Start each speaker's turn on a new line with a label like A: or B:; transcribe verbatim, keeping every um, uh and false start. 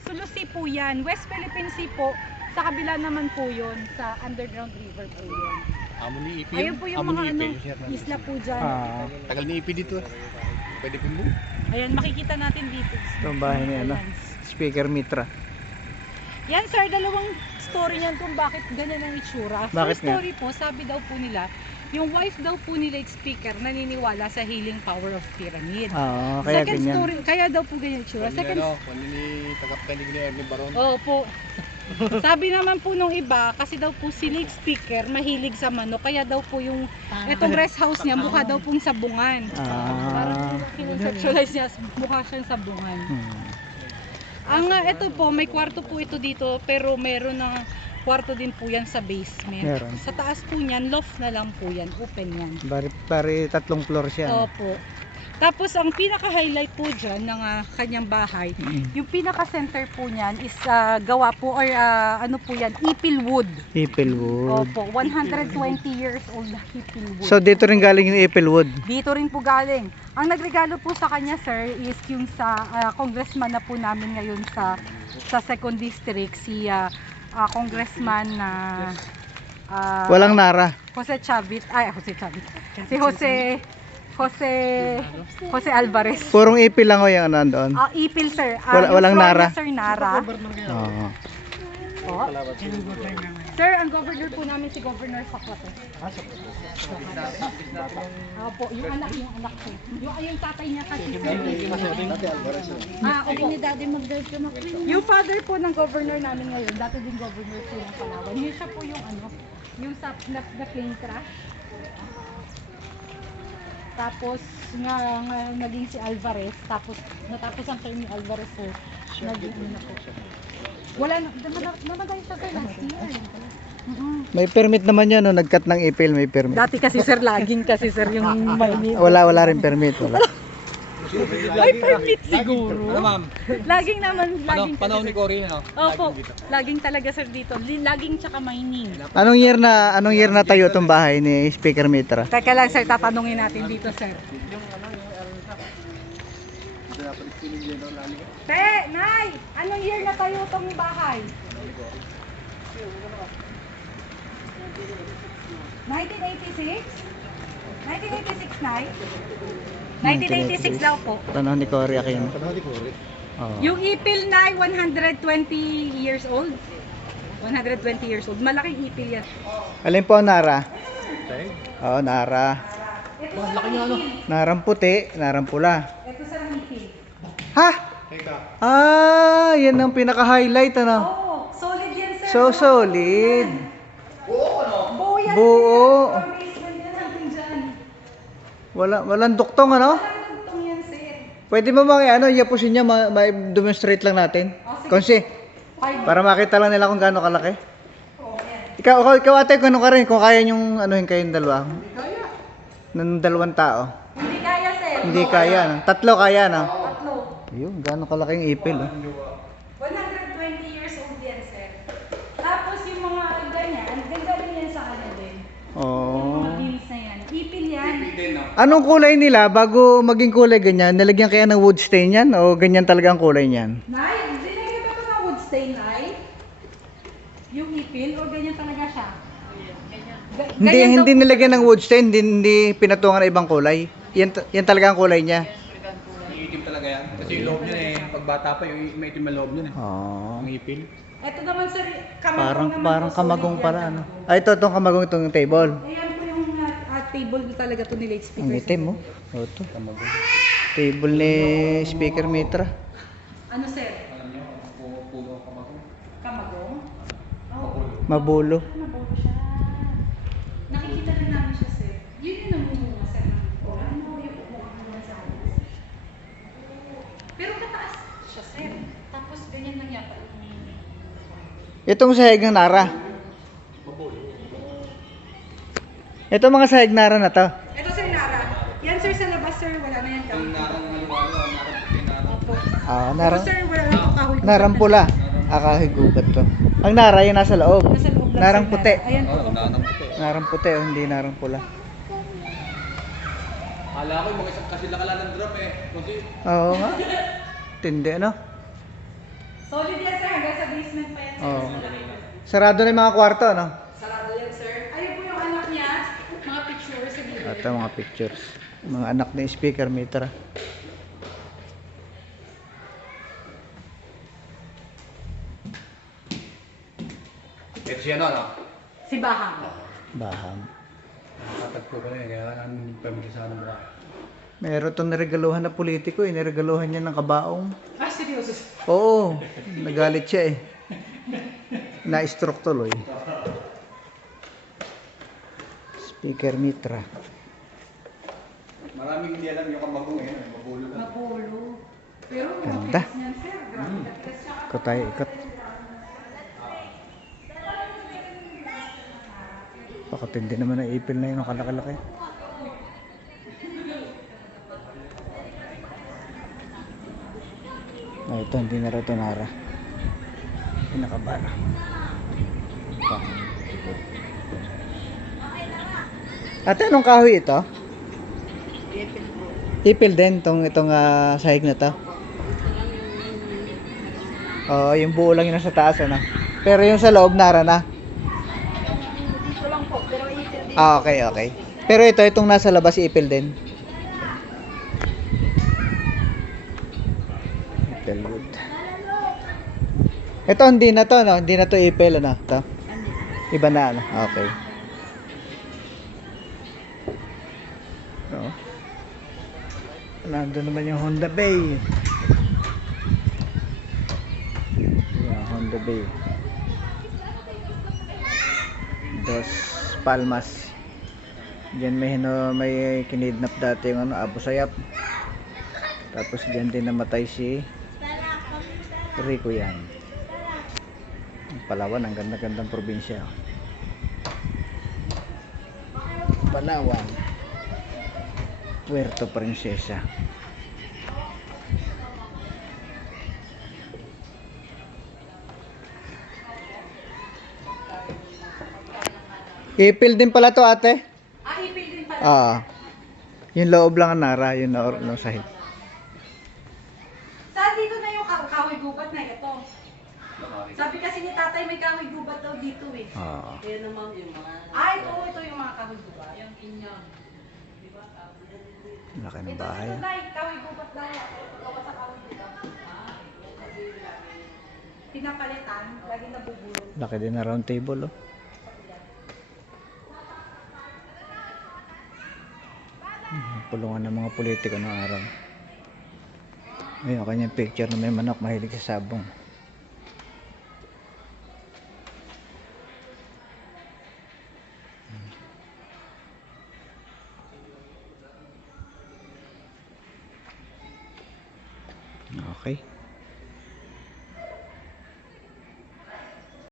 A: Sulu Sea po yan. West Philippine Sea po. Sa kabila naman po yun. Sa underground river po yun.
B: Amo ni Ipi.
A: Ayun po yung mga ano, isla po dyan.
C: Ah,
B: Tagal ni Ipi dito. Pwede po mo.
A: Ayan, makikita natin dito.
C: ito ang bahay ni ano,
A: Ayan.
C: Speaker Mitra.
A: Yan sir, dalawang story niyan kung bakit ganun ang itsura.
C: Bakit
A: First
C: nga?
A: story po, sabi daw po nila, yung wife daw po nila speaker naniniwala sa healing power of pyramid.
C: Oo, kaya
A: Second
C: ganyan.
A: story, kaya daw po ganyan itsura. Second,
B: Ano, kung ni tagapanig ni Ernie Baron.
A: oh po. Sabi naman po nung iba, kasi daw po si lead speaker mahilig sa manok, kaya daw po yung itong rest house niya mukha daw pong sabungan. Parang
C: Ah,
A: kinonceptualize niya, mukha siyang sabungan.
C: hmm.
A: Ang uh, ito po, may kwarto po ito dito, pero meron ng kwarto din po yan sa basement.
C: Meron.
A: Sa taas po niyan, loft na lang po yan, open yan.
C: Bari, bari tatlong floor siya. no?
A: Opo. Tapos ang pinaka-highlight po dyan ng uh, kanyang bahay,
C: Mm.
A: yung pinaka-center po niyan is uh, gawa po or uh, ano po yan, ipil wood.
C: Ipilwood.
A: Opo, one hundred twenty years old na ipil wood.
C: So dito rin galing yung Ipilwood.
A: Dito rin po galing. Ang nagregalo po sa kanya sir is yung sa uh, congressman na po namin ngayon sa sa second district, si uh, uh, congressman na uh,
C: Walang Nara.
A: Jose Chavit, ay Jose Chavit. Si Jose Jose Jose Alvarez.
C: Purong Ipil lang o yung ano doon.
A: Ah, ipil sir. Ah,
C: Wala-
A: yung
C: walang
A: floor
C: Nara.
A: niya, Sir Nara.
C: Oo.
A: Po. Sir, ang governor po namin si Governor Sakwate. Opo, yung anak, yung anak ko. Yung, yung tatay niya kasi. Ah, opo. Yung father po ng governor namin ngayon, dati din governor po ng Palawan. Yun siya po yung ano, yung sa na, na plane crash. Tapos nga, nga naging si Alvarez, tapos natapos ang term ni Alvarez sir, naging ano na po siya. Wala na, namatay namatay siya sir last year. Mm-mm.
C: May permit naman yun, no? Nag-cut ng Ipil, may permit.
A: Dati kasi sir, laging kasi sir yung may
C: Wala, wala rin permit. Wala.
A: May permit siguro.
B: Ano ma'am?
A: Laging naman, laging
B: Panahon ni Cory, ano?
A: Opo, laging talaga sir dito. Li- Laging tsaka mining.
C: Anong year na anong year na tayo itong bahay ni Speaker Mitra?
A: Teka lang sir, tatanungin natin dito sir. Te, Nay! Anong year na tayo itong bahay? nineteen eighty-six? nineteen eighty-six, Nay? nineteen eighty-six daw po.
C: Panahon ni Cory Aquino.
B: Panahon ni Cory.
C: Oo.
A: Yung ipil na one hundred twenty years old. one hundred twenty years old. Malaking ipil yan.
C: Alin po ang Nara?
B: Okay.
C: Oo, Nara.
A: Ito
B: Ang
A: sa
B: laki niya, ano?
A: ipil.
C: Narang puti, narang pula.
A: Ito sa ipil.
C: Ha?
B: Teka.
C: Ah, yan ang pinaka-highlight ano.
A: Oo, solid yan sir.
C: So solid.
A: Buo yan.
C: Buo.
A: Ang basement yan natin dyan.
C: Wala walang duktong ano?
A: Walang tugtong yan sir.
C: Pwede ba mga ano, yapusin niya, ma- ma-demonstrate lang natin?
A: Oh, sige.
C: Konsi,
A: Five.
C: para makita lang nila kung gaano kalaki.
A: Oo, yan.
C: Ikaw, ikaw, ikaw ate, kung ano ka rin, kung kaya yung anuhin kayong dalawa. Ng dalawang tao.
A: Hindi kaya sir.
C: Hindi kaya, no? Tatlo kaya, no?
A: Tatlo.
C: Ayun, gaano kalaki yung ipil, oh.
A: one hundred twenty years old yan sir. Tapos yung mga ganyan, ang ganda rin yan sa ano din. Yung
C: Oh.
A: mga beams na yan. Ipil yan.
C: Anong kulay nila bago maging kulay ganyan? Nilagyan kaya ng wood stain yan o ganyan talaga ang kulay niyan?
A: Nay, dinagyan ba ito ng wood stain, Nay? Yung ipil o ganyan talaga siya? Ga-
C: Hindi,
A: ganyan
C: hindi
A: daw-
C: nilagyan ng wood stain, hindi, hindi pinatungan ng ibang kulay. Yan, t- yan talaga ang kulay niya.
B: Iitim talaga yan. Kasi yung loob niya eh, pagbata pa yung may itim na loob niya eh.
C: Oh.
B: Ang ipil.
A: Ito naman sir, kamagong
C: Parang
A: naman
C: parang
A: po, solid
C: kamagong
A: yan,
C: pala ano.
A: kamagong.
C: Ay, ito itong kamagong itong table.
A: Ayan po yung uh, uh, table talaga to ni late speaker.
C: Ang itim oh. Oh, ito. Table ni Speaker Mitra.
A: Ano sir?
B: Alam niyo, puno puno ka mag
A: Kamagong? Oo.
C: Mabulo.
A: Nabulo siya. Nakikita rin namin siya sir. Yun yung namumunga sir. O ano yung umuha sa akin. Pero kataas siya sir. Tapos ganyan lang yata.
C: Itong sahig ng Nara. Ito mga sahig Nara na to.
A: Ito sir Nara. Yan sir sa labas sir. Wala na yan
B: Yung
A: kami.
B: narang haliwalo, narang puti, narang
A: Opo.
C: Ah,
A: Pero
C: Nara.
A: sir wala na itong kahoy.
C: Narang pula. Akahigugat to. Ang Nara yung nasa loob.
A: Nasa loob lang,
C: Narang
A: sir,
C: puti.
A: Nara. Ayan po.
B: Oo, narang puti.
C: Narang puti, oh, hindi narang pula.
B: Akala ko yung mga isang kasi lakala ng drop eh. Kasi
C: Oo nga. Tindi ano?
A: Solid yan sir, hanggang sa basement pa yan sir.
C: Oo.
A: Mas malaki pa.
C: Sarado na yung mga kwarto, no?
A: Sarado yan sir. Ayun po yung anak niya, mga pictures sa video.
C: Ito mga pictures. Mga anak ni speaker meter.
B: Ito siya no, no?
A: Si Bahang.
C: Baham.
B: Nakatagpo ko na yun, kaya lang pamilya sa ano ba?
C: Meron itong niregaluhan na politiko eh. Niregaluhan niya ng kabaong.
A: Ah, seryoso?
C: Oo. Nagalit siya eh. Na-stroke tuloy. Speaker Mitra.
B: Maraming hindi alam yung kamagong eh, mabulo lang.
A: Mabulo. Pero
C: Ganda.
A: matigas niyan sir. Grabe na tigas siya.
C: Ikot tayo, ikot. Pakatindi naman ang ipil na yun. Ang kalaki-laki. Ah, ito, hindi na raw ito nara. Pinakabara. Ito. Ate, anong kahoy ito? Ipil din, itong, itong ah, sahig na to. Oo, yung buo lang yun nasa taas, ano? Pero yung sa loob, nara na.
A: Dito lang po, pero ipil din.
C: Ah, okay, okay. Pero ito, itong nasa labas, ipil din. Ipil wood. Ito, hindi na to, no? Hindi na to ipil, ano? Ito. Iba na, ano? Okay. So, nandun naman yung Honda Bay. Yung Honda Bay. Dos Palmas. Diyan may hino, may kinidnap dati yung ano, Abu Sayyaf. Tapos diyan din namatay si Rico yan. Palawan, ang ganda-gandang probinsya. Palawan. Puerto Princesa. Ipil din pala to ate.
A: Ah, ipil din pala.
C: Ah. Yung loob lang ang nara, yung loob ng sahig.
A: Saan dito na yung ka- kahoy gubat na ito? Sabi kasi ni tatay may kahoy gubat daw dito eh.
C: Ah.
A: Kaya naman yung mga... Ah, ito, ito yung mga kahoy gubat. Yung inyong.
C: Laki ng
A: Ito,
C: bahay.
A: ito na, kahoy gubat daw. Gawa sa kahoy gubat. Pinapalitan, lagi nabubulong.
C: Laki din na round table, oh. Hmm, pulungan ng mga politiko ng araw. Ayun, kanyang picture na may manok mahilig sa sabong. Okay.